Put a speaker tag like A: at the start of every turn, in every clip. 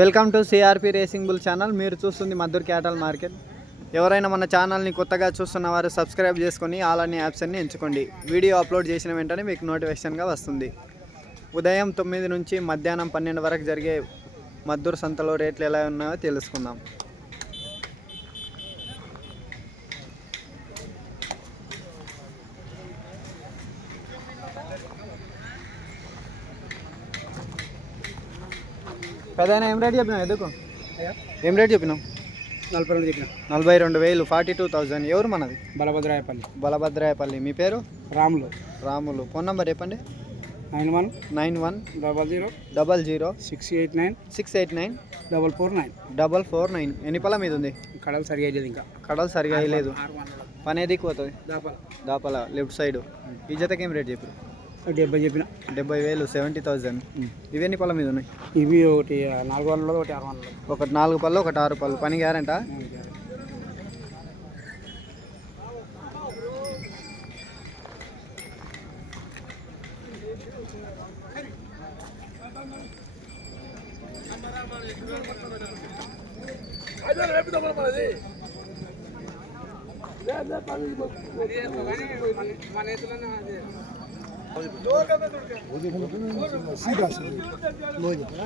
A: Welcome to CRP racing bull channel మీరు చూస్తుంది Maddur క్యాటల్ market. ఎవరైనా మన ఛానల్ని కొత్తగా చూస్తున్న వారు సబ్స్క్రైబ్ చేసుకొని ఆల్ అనే యాప్స్ని ఎంచుకోండి. వీడియో అప్లోడ్ చేసిన వెంటనే మీకు నోటిఫికేషన్గా వస్తుంది. ఉదయం తొమ్మిది నుంచి మధ్యాహ్నం పన్నెండు వరకు జరిగే మద్దూరు సంతలో రేట్లు ఎలా ఉన్నాయో తెలుసుకుందాం. పెద్దయినా ఏం రేట్ చెప్పినావు? ఎందుకు? ఏం రేట్ చెప్పినావు?
B: నలభై రెండు చెప్పిన.
A: నలభై రెండు వేలు ఫార్టీ టూ థౌజండ్. ఎవరు మనది?
B: బలభద్రాయపల్లి.
A: బలభద్రాయపల్లి. మీ పేరు?
B: రాములు.
A: రాములు. ఫోన్ నెంబర్ చెప్పండి.
B: Nine one
A: nine one
B: double zero
A: double zero
B: six eight nine
A: six eight nine
B: double four nine.
A: Double four nine. ఎన్ని పళ్ళ మీద ఉంది?
B: కడలు సరిగా లేదు ఇంకా.
A: కడలు సరిగా వేయలేదు పని ఏది పోతుంది?
B: దాపాల.
A: దాపల లెఫ్ట్ సైడ్. ఈ జతకి ఏం రేట్ చెప్పారు?
B: డెబ్బై చెప్పిన
A: డెబ్బై వేలు సెవెంటీ థౌజండ్ ఇవి ఎన్ని పళ్ళ మీద ఉన్నాయి
B: ఇవి ఒకటి నాలుగు వందలు ఒకటి ఆరు వందలు
A: ఒకటి నాలుగు పళ్ళు ఒకటి ఆరు పళ్ళు పని గ్యారంటా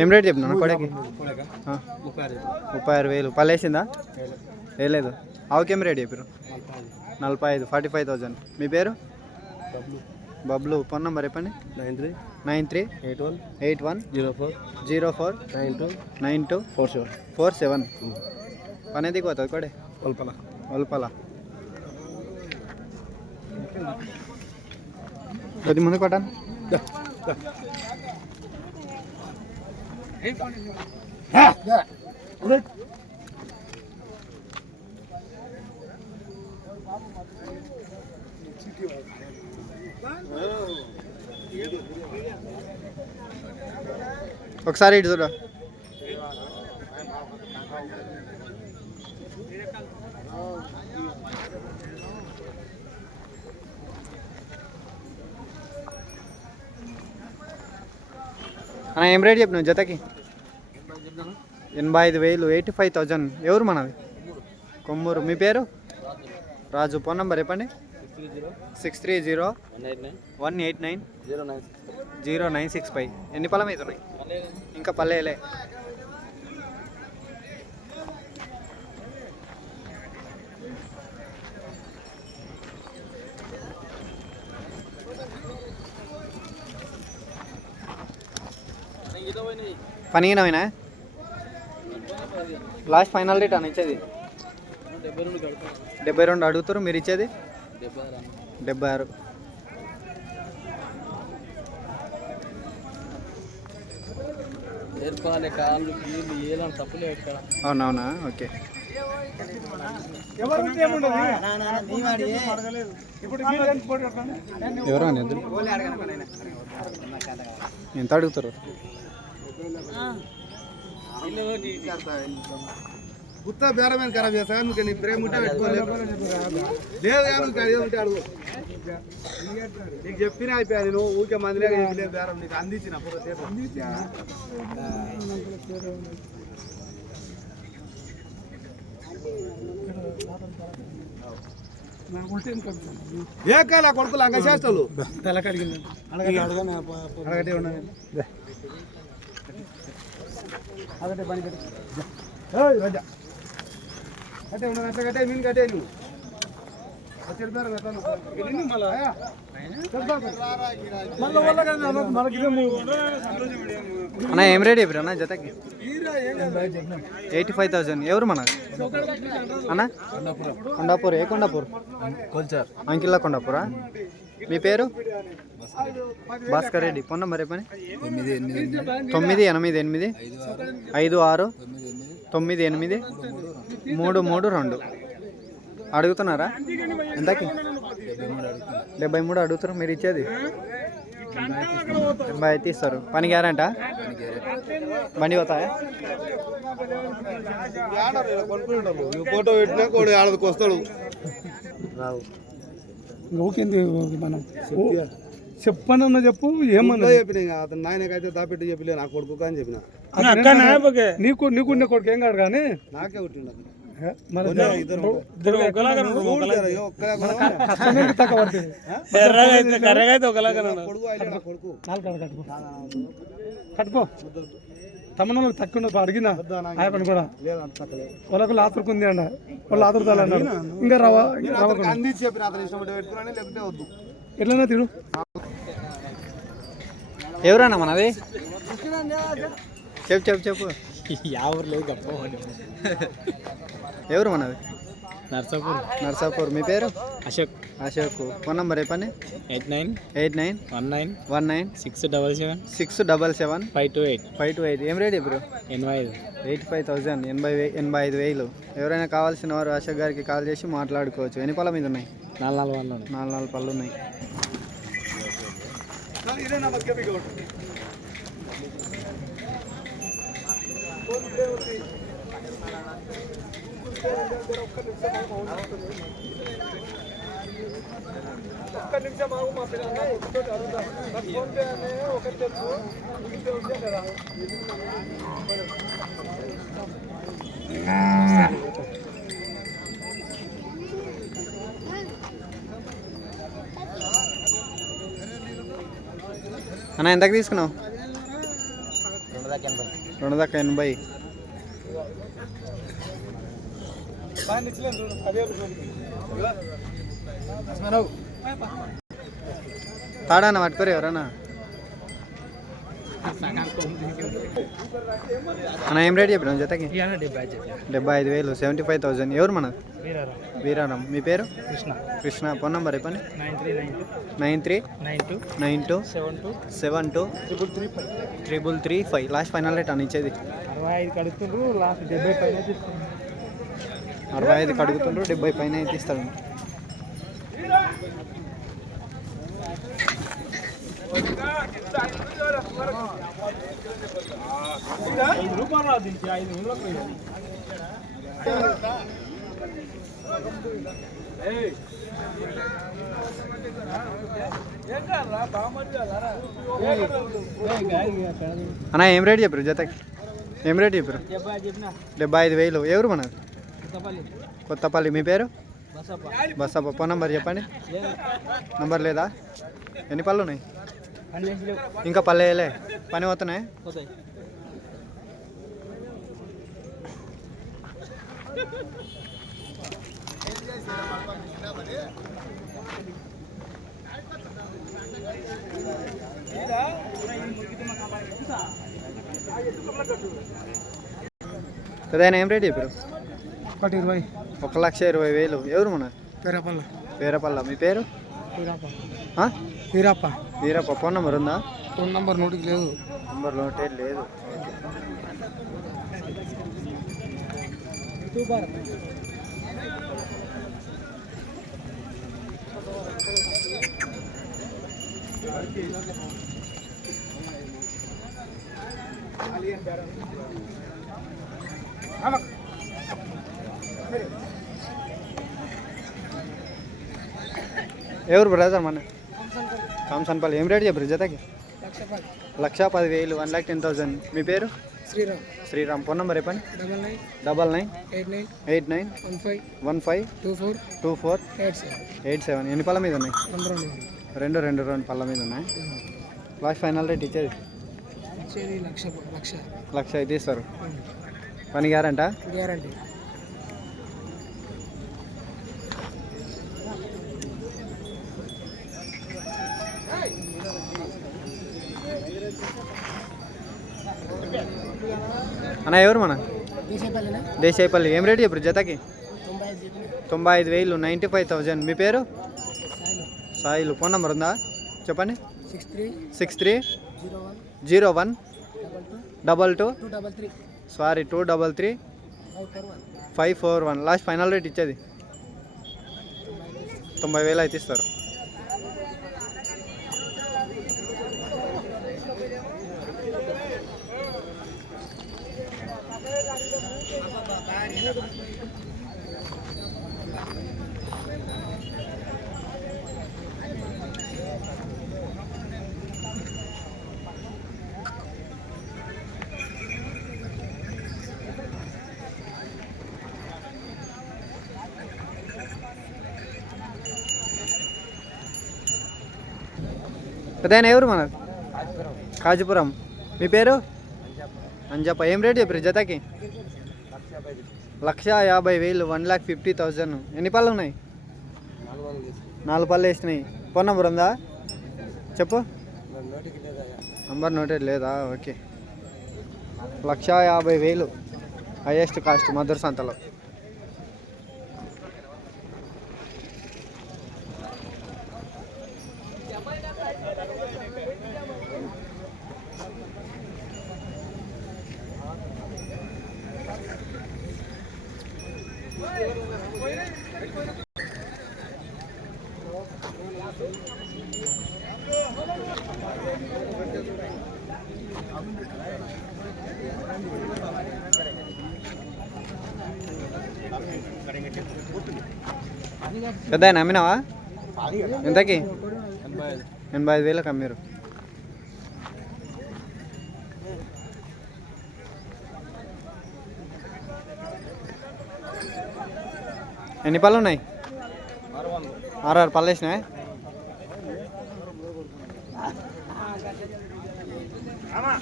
A: ఏం రేట్ చెప్పినా కొడకి. ముప్పై ఆరు వేలు. పళ్ళు వేసిందా వేయలేదు. ఆవుకేం రేట్ చెప్పారు నలభై ఐదు. Forty five thousand. మీ పేరు? బబ్లు. ఫోన్ నెంబర్ చెప్పండి.
B: Nine three.
A: Nine three.
B: Eight one.
A: Eight one.
B: Zero four.
A: Zero four
B: nine two.
A: Nine two.
B: Four seven.
A: Four seven పని ఎందుకు పోతుంది కొడే
B: కొల్పల
A: ఒల్పల కొద్ది ముందు కొట్టాను ఒకసారి ఇటు చూడ. అన్న ఏం రేట్ చెప్పినావు జతకి? ఎనభై ఐదు వేలు ఎయిటీ ఫైవ్ థౌజండ్ ఎవరు మనది? కొమ్మూరు. మీ పేరు? రాజు. ఫోన్ నెంబర్ చెప్పండి. Six three zero. One eight nine.
B: Zero nine.
A: Zero nine six five. ఎన్ని మీద ఉన్నాయి ఇంకా పల్లెలే. పనిగినమైనా లాస్ట్ ఫైనల్ రేట్ అని ఇచ్చేది.
B: డెబ్బై రెండు
A: అడుగుతారు మీరు ఇచ్చేది?
B: డెబ్బై ఆరు. కాళ్ళు తప్పులే
A: అవునవునా? ఓకే. ఎవరు ఎంత అడుగుతారు?
C: గుత్త బేరమైన ఖరాబ్ చేస్తా నువ్వు నీ ప్రేమ ఉంటే పెట్టుకోలేవు లేదు కానీ నువ్వు అడిగి ఉంటే అడుగు. నీకు చెప్పిన అయిపోయాది నువ్వు ఊరికే మందిలే లేదు బేరం నీకు అందించిన ఏ కాల కొడుకులు అంగ చేస్తాలు అడగటే ఉన్నది అదటే పని కట్టి కట్టే ఉండదు అట్లా కట్టే మీన్ కట్టే నువ్వు.
A: అన్న ఏం రేట్ చెప్పారు అన్న జతకి? ఎయిటీ ఫైవ్ థౌజండ్ ఎవరు మన? అన్న? కొండాపూర్ ఏ కొండాపూర్?
C: కొల్చార్
A: అంకిల్లా కొండాపూరా? మీ పేరు? భాస్కర్ రెడ్డి. ఫోన్ నెంబర్ చెప్పండి.
C: తొమ్మిది ఎనిమిది
A: తొమ్మిది ఎనిమిది ఎనిమిది. ఐదు ఆరు. తొమ్మిది ఎనిమిది. మూడు మూడు రెండు. అడుగుతున్నారా? ఎంతకి? డెబ్బై మూడు అడుగుతారు మీరు ఇచ్చేది? డెబ్బై అయితే ఇస్తారు. పని గ్యారంటా? బండి పోతాయా?
C: ఫోటో పెట్టినా కూడా ఆడదికి వస్తాడు
B: ఊకేంది మనం చెప్పనన్న చెప్పు ఏమన్నా
C: చెప్పిన అతను నాయనకైతే దాపెట్టి చెప్పలే నా కొడుకు అని చెప్పిన.
B: నీకు నీకుండే కొడుకు ఏం కాదు కానీ?
C: నాకే
B: కాడ కట్టుకో. తక్కువ అడిగినా. ఆయన కూడా. వాళ్ళకు లాతురుకుంది అండ వాళ్ళు లాతురుతాలు అన్నారు ఇంకా రవా?
C: అందించి చెప్పిన అతను ఇష్టం ఉంటే పెట్టుకున్నాను లేకుంటే వద్దు.
B: ఎట్లన్నా తిరు
A: ఎవరన్నా మనది చెప్పు చెప్పు చెప్పు.
B: ఎవరు లేదు గప్ప
A: ఎవరు మనది
B: నర్సాపూర్.
A: నర్సాపూర్. మీ పేరు?
B: అశోక్.
A: అశోక్. ఫోన్ నంబర్ చెప్పండి.
B: Eight nine
A: eight nine
B: one nine
A: one nine
B: six double seven
A: six double seven
B: five two eight
A: five two eight. ఏం రేట్ ఇప్పుడు?
B: ఎనభై ఐదు.
A: ఎయిటీ ఫైవ్ థౌజండ్ ఎనభై ఎనభై ఐదు వేలు. ఎవరైనా కావాల్సిన వారు అశోక్ గారికి కాల్ చేసి మాట్లాడుకోవచ్చు. ఎన్ని పళ్ళ మీద ఉన్నాయి?
B: నాలుగు నాలుగు వాళ్ళు
A: నాలుగు నాలుగు పళ్ళు ఉన్నాయి.
C: ఇదే నా బతికే మీకు
B: ఒక్క నిమిషం ఆగు మా పిల్లలు అన్న కొట్టుకోటి అడుగుతా నాకు ఫోన్ పే అనే ఒకటి తెలుసు మిగిలితే ఉంటే కదా
A: అన్న ఎంతకు తీసుకున్నావు? రెండు దాకా ఎనభై. తాడాన పట్టుకోరు ఎవరన్నా? అన్న ఏం రేట్ చెప్పిన జతకి? డెబ్బై ఐదు వేలు సెవెంటీ ఫైవ్ థౌజండ్ ఎవరు మన? వీరారాం. మీ పేరు?
B: కృష్ణ.
A: కృష్ణ. ఫోన్ నంబర్ చెప్పండి.
B: Nine three nine two.
A: Nine three
B: nine two.
A: Nine two
B: seven two.
A: Seven two
B: triple three five.
A: Triple three five. Last final rate అని ఇచ్చేది.
B: అరవై ఐదు కడుతుండ్రు లాస్ట్ డెబ్బై పైన
A: అరవై ఐదు కడుగుతుండ్రు డెబ్బై పైన అయితే ఇస్తాడు.
B: ఐదు రూపాయలు దించి ఐదు వందలకు
A: ఏం రేట్ చెప్పారు జతకి? ఏం రేట్ చెప్పారు డెబ్బై ఐదు వేలు. ఎవరు మనది
B: కొత్తపల్లి.
A: మీ పేరు? బస్సప్ప ఫోన్ నంబర్ చెప్పండి. నంబర్ లేదా? ఎన్ని పళ్ళు ఉన్నాయి? ఇంకా వేయలే పని పోతున్నాయి. ఏం రేట్ చెప్పారు?
B: ఒకటి ఇరవై.
A: ఒక లక్ష ఇరవై వేలు. ఎవరు మన?
B: వీరప్పల్ల
A: వీరపల్ల మీ పేరు?
B: వీరప్ప? వీరప్ప
A: వీరప్ప ఫోన్ నంబర్ ఉందా?
B: ఫోన్ నంబర్ నోటికి లేదు.
A: నంబర్ నోటే లేదు. ఎవరు బ్రదర్ మన? కాంసన్పల్లి ఏం రేట్ చెప్పారు జతకి? లక్ష పది వేలు వన్ ల్యాక్ టెన్ థౌసండ్. మీ పేరు?
B: శ్రీరామ్.
A: శ్రీరామ్. ఫోన్ నంబర్ చెప్పండి.
B: Double nine.
A: Double nine.
B: Eight nine.
A: Eight nine.
B: One five.
A: One five.
B: Two four.
A: Two four.
B: Eight seven.
A: Eight seven. ఎన్ని పళ్ళ మీద ఉన్నాయి?
B: రెండు రెండు
A: రెండు పళ్ళ మీద ఉన్నాయి. లాస్ట్ ఫైనల్ రేట్ ఇచ్చేది?
B: లక్ష లక్ష.
A: లక్ష అయితే ఇస్తారు. పని గ్యారంటా?
B: గ్యారంటీ.
A: అన్న ఎవరు మన? దేశాయిపల్లి ఏం రేట్ చెప్పారు జతకి?
B: తొంభై ఐదు
A: వేలు నైంటీ ఫైవ్ థౌజండ్. మీ పేరు?
B: సాయిలో.
A: ఫోన్ నెంబర్ ఉందా? చెప్పండి.
B: Six three
A: six three
B: zero one double two
A: sorry two double three
B: five four one.
A: Last final rate ఇచ్చేది. తొంభై వేలు అయితే ఇస్తారు. పెద్ద ఎవరు మనది? కాజీపురం. మీ పేరు? అంజప్ప. ఏం రేట్ చెప్పారు జతకి? లక్ష యాభై వేలు వన్ ల్యాక్ ఫిఫ్టీ థౌజండ్. ఎన్ని పళ్ళు ఉన్నాయి? నాలుగు పళ్ళు వేసినాయి. ఫోన్ నెంబర్ ఉందా? చెప్పు. నంబర్ నోటెడ్ లేదా? ఓకే. లక్ష యాభై వేలు. హైయెస్ట్ కాస్ట్ మధుర సంతలో. పెద్ద నమ్మినావా? అమ్మినావా ఎంతకి? ఎనభై ఐదు. వేలకు అమ్మారు ఎన్ని పళ్ళు ఉన్నాయి? ఆరు ఆరు పళ్ళు వేసినాయి
D: మనం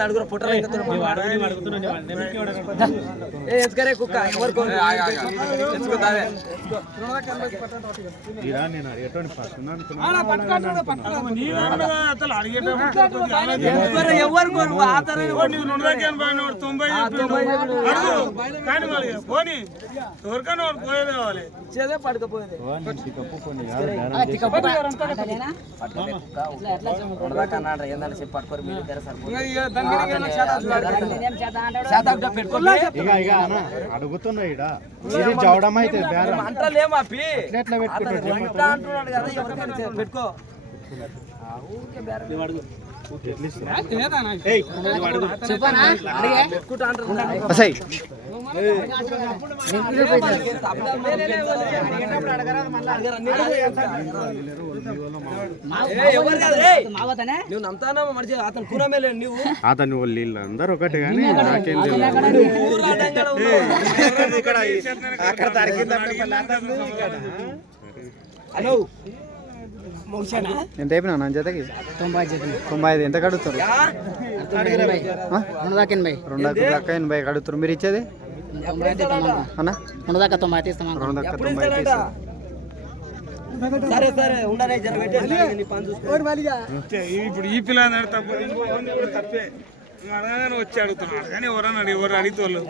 D: అడుగురు పుట్టలు ఎత్తుకరే కుక్క ఎవరు కోరు? తెచ్చుకుందావే. ఎత్తుకోరా, ఎవరు కోరు? తొంభై ఇచ్చేదే పడకపోయేది. ఉండదాకా అన్నాడు, ఏందని చెప్పి పట్టుకోరు, మీరు ఇద్దరు సరిపోతుంది. శాతాబ్ద పెట్టుకోలే.
C: అడుగుతున్నా ఇడ ఇది చవడం అయితే బేరం.
D: అంటలేమా పెట్టుకో. నువ్వు నమ్ముతానా మనిషి అతను కూరమేలే నువ్వు
C: అతని వాళ్ళు అందరూ ఒకటి కానీ నాకేం తెలియదు.
D: హలో
A: ఎంత అయిపోయినా నా జతకి? తొంభై ఐదు ఎంత కడుగుతారు? రెండు దాకా ఎనభై. కడుగుతారు. మీరు ఇచ్చేది? అన్న.
E: రెండు దాకా తొంభై తీస్తాం
A: రెండు దాకా తొంభై?
D: సరే సరే ఉండనే.
B: ఇప్పుడు ఈ పిల్ల తప్పు వచ్చి అడుగుతున్నాడు. కానీ ఎవరన్నా అడిగి ఎవరు అడిగితోళ్ళు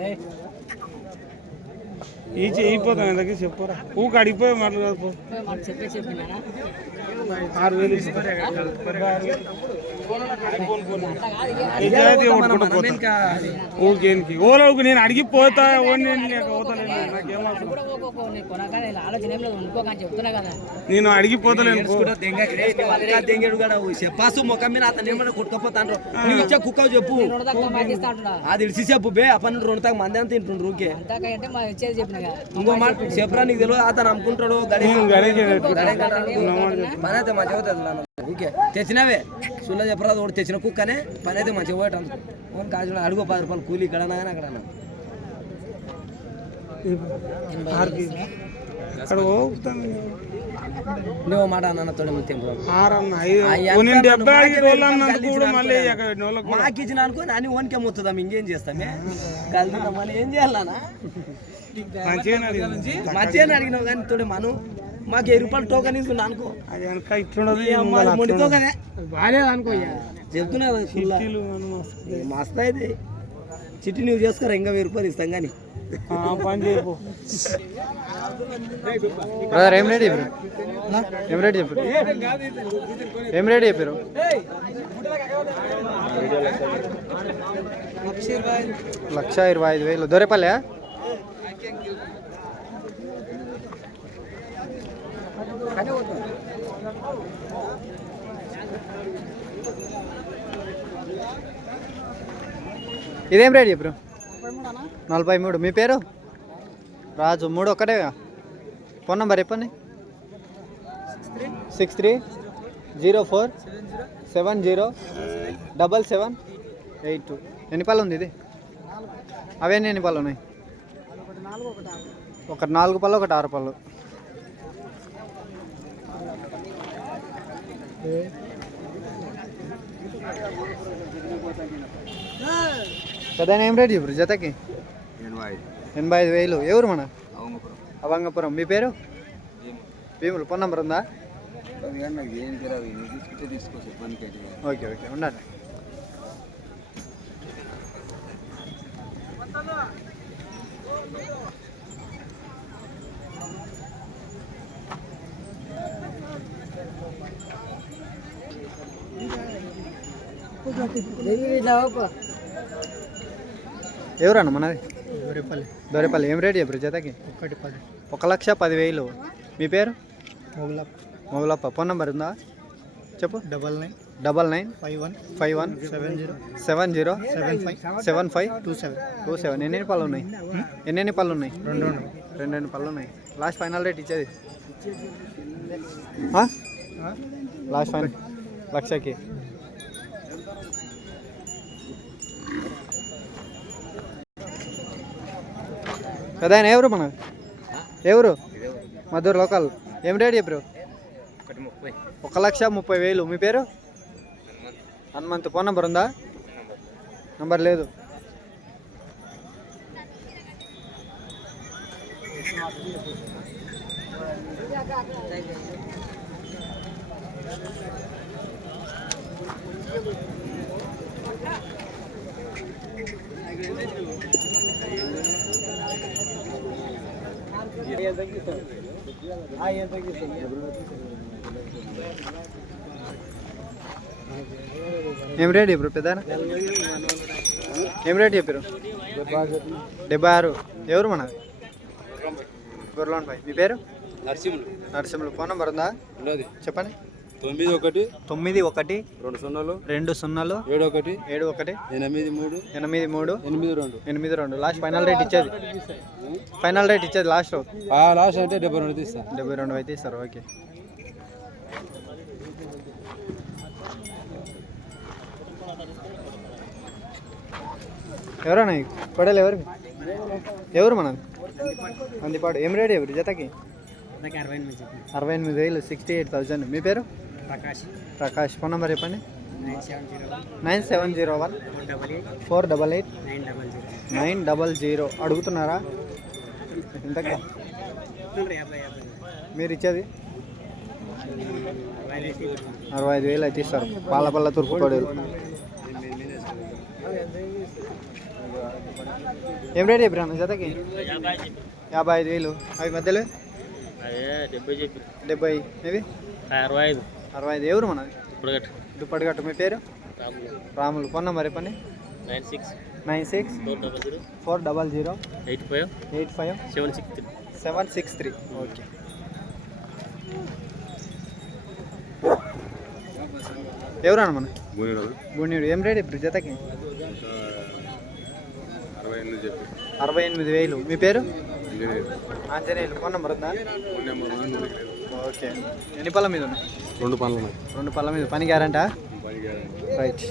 B: ఈ అయిపోతాం ఎంతకి చెప్పురా. ఊకి అడిగిపోయి మాట్లాడదు పో. ఆరు వేలు ఇస్తా. నిజాయితీ కొట్టుకుంటూ పోతా. ఊకేనికి. ఊకి నేను నేను లేక పోతలేను నాకేం అవసరం.
E: కూడా ఒక్కొక్క నీ కొనగానే ఆలోచన ఏం లేదు ఉండుకోకని చెప్తున్నా కదా.
B: నేను అడిగిపోతలేను పో.
D: చెప్పాసు ముఖం మీద అతను ఏమన్నా కొట్టుకపోతాండ్రు. నువ్వు ఇచ్చే కుక్క చెప్పు.
E: రెండు దాకా తొంభై తీస్తా అంటున్నా
D: అది ఇడిచి చెప్పు బే అప్పని రెండు తాకు మంది అంత తింటుండ్రు ఊకే
E: అంతాక అంటే మా ఇచ్చేది చెప్పిన కదా.
D: ఇంకో మాట చెప్పరా నీకు తెలియదు అతను అమ్ముకుంటాడు గడి
B: గడికి
D: పని అయితే మంచిగా అవుతుంది నాన్న. ఊకే తెచ్చినవే. సుల్ల చెప్పరాదు ఒకటి తెచ్చిన కుక్కనే పని అయితే మంచిగా పోయేటం ఓన్ కాజు అడుగు పది రూపాయలు కూలి ఇక్కడ అక్కడ
B: అక్కడ పోతాను.
D: నువ్వు మాట నాన్నతోడే ముత్యం
B: ఆరన్న ఐదు
D: అయ్యా,
B: ఓ నేను డెబ్బై
D: మాకు ఇచ్చిన అనుకో నాని ఓన్కే ముత్తుదాం ఇంకేం చేస్తామే కలిసి మళ్ళీ ఏం చేయాలనా
B: మంచిగానే అడిగాను.
D: మంచిగా అడిగినావు కానీ తోడే మను మాకు వెయ్యి రూపాయలు టోకన్ ఇస్తున్నా అనుకో మొండి టోకనే
E: బాగాలేదు అనుకో
D: చెప్తున్నా మస్తు అయితే చిట్టి నువ్వు చేసుకోరా ఇంకా వెయ్యి రూపాయలు ఇస్తాం కానీ
A: బ్రదర్ ఏం రేట్ చెప్పారు? ఏం రేట్ చెప్పారు? ఏం రేట్ చెప్పారు? లక్ష ఇరవై ఐదు వేలు. దొరేపల్లే? ఇదేం రేట్ చెప్పారు? నలభై మూడు. మీ పేరు? రాజు. మూడు ఒక్కటేగా ఫోన్ నెంబర్ చెప్పండి. Six three? Zero four seven zero double seven eight two. ఎన్ని పళ్ళు ఉంది ఇది? అవన్నీ ఎన్ని పళ్ళు ఉన్నాయి? ఒకటి నాలుగు పళ్ళు ఒకటి ఆరు పళ్ళు పెద్ద ఏం రేట్ ఇప్పుడు జతకి? ఎనభై ఐదు. వేలు. ఎవరు మన? అవంగపురం. మీ పేరు? భీములు ఫోన్ నంబర్ ఉందా? Okay okay. ఉండండి. ఎవరన్నా మనది?
B: దొరేపల్లి.
A: దొరేపల్లి. ఏం రేట్ చెప్పరు జతకి?
B: ఒకటి పది.
A: ఒక లక్ష పదివేలు. మీ పేరు?
B: మొగల
A: మొగలప్ప. ఫోన్ నంబర్ ఉందా? చెప్పు.
B: Double nine.
A: Double nine.
B: Five one.
A: Five one.
B: Seven zero.
A: Seven zero.
B: Seven five.
A: Seven five.
B: Two seven.
A: Two seven. ఎన్ని పళ్ళు ఉన్నాయి? ఎన్ని పళ్ళు ఉన్నాయి?
B: రెండు రెండు
A: రెండు రెండు పళ్ళు ఉన్నాయి? లాస్ట్ ఫైనల్ రేట్ ఇచ్చేది? Last final. లక్షకి. కదా ఆయన? ఎవరు మన ఎవరు? మధుర్ లోకల్. ఏం రేట్ చెప్పారు? ఒక లక్ష ముప్పై వేలు. మీ పేరు? హనుమంత్. ఫోన్ నంబర్ ఉందా? నంబర్ లేదు. ఏం రేట్ చెప్పారు పెద్ద ఏం రేట్ చెప్పారు డెబ్బై ఆరు. ఎవరు మన గుర్లోన్ భాయ్ మీ పేరు?
C: నరసింహులు.
A: నరసింహులు. ఫోన్ నంబర్ ఉందా? చెప్పండి.
C: తొమ్మిది ఒకటి
A: తొమ్మిది ఒకటి
C: రెండు సున్నాలు
A: రెండు సున్నాలు
C: ఏడు ఒకటి
A: ఏడు ఒకటి
C: ఎనిమిది మూడు
A: ఎనిమిది మూడు
C: ఎనిమిది రెండు.
A: ఎనిమిది రెండు. లాస్ట్ ఫైనల్ రేట్ ఇచ్చేది. ఫైనల్ రేట్ ఇచ్చేది లాస్ట్
C: లాస్ట్ అంటే డెబ్బై రెండు తీస్తా.
A: డెబ్బై రెండు అయితే ఇస్తారు ఓకే. ఎవరన్నా కొడలు ఎవరు? ఎవరు మన అందిపాడు ఏం రేట్ ఎవరు? జతకి? అరవై ఎనిమిది వేలు సిక్స్టీ ఎయిట్ థౌజండ్ మీ పేరు?
E: ప్రకాష్.
A: ప్రకాష్ ఫోన్ నెంబర్ చెప్పండి.
E: Nine seven zero
A: one. Four double eight.
E: Nine double zero.
A: అడుగుతున్నారా?
E: యాభై
A: మీరు ఇచ్చేది? అరవై ఐదు వేలు అయితే ఇస్తారు. పాలపల్ల తూర్పు కోడేరు ఏం రేట్ చెప్పిరా అన్న జతకి? యాభై ఐదు వేలు. అవి మధ్యలో?
E: డెబ్బై చెప్పి
A: డెబ్బై. ఇవి
E: అరవై ఐదు.
A: అరవై ఐదు. ఎవరు మనది? దుప్పటిగట్టు మీ పేరు? రాములు. కొన్న మరి పని
E: nine six
A: nine six
E: four double zero
A: four double zero
E: eight five
A: eight five
E: seven six three.
A: Seven six three. Okay. ఎవరన్నా మన బుణ్యుడు ఏం రేట్ ఇప్పుడు జతకి? అరవై ఎనిమిది వేలు. మీ పేరు? ఆంజనేయులు. ఫోన్ నెంబర్ ఉందా? ఓకే. ఎన్ని పళ్ళ మీద ఉన్నాయి?
C: రెండు పనులు
A: రెండు పళ్ళ మీద పని గ్యారంటా? రైట్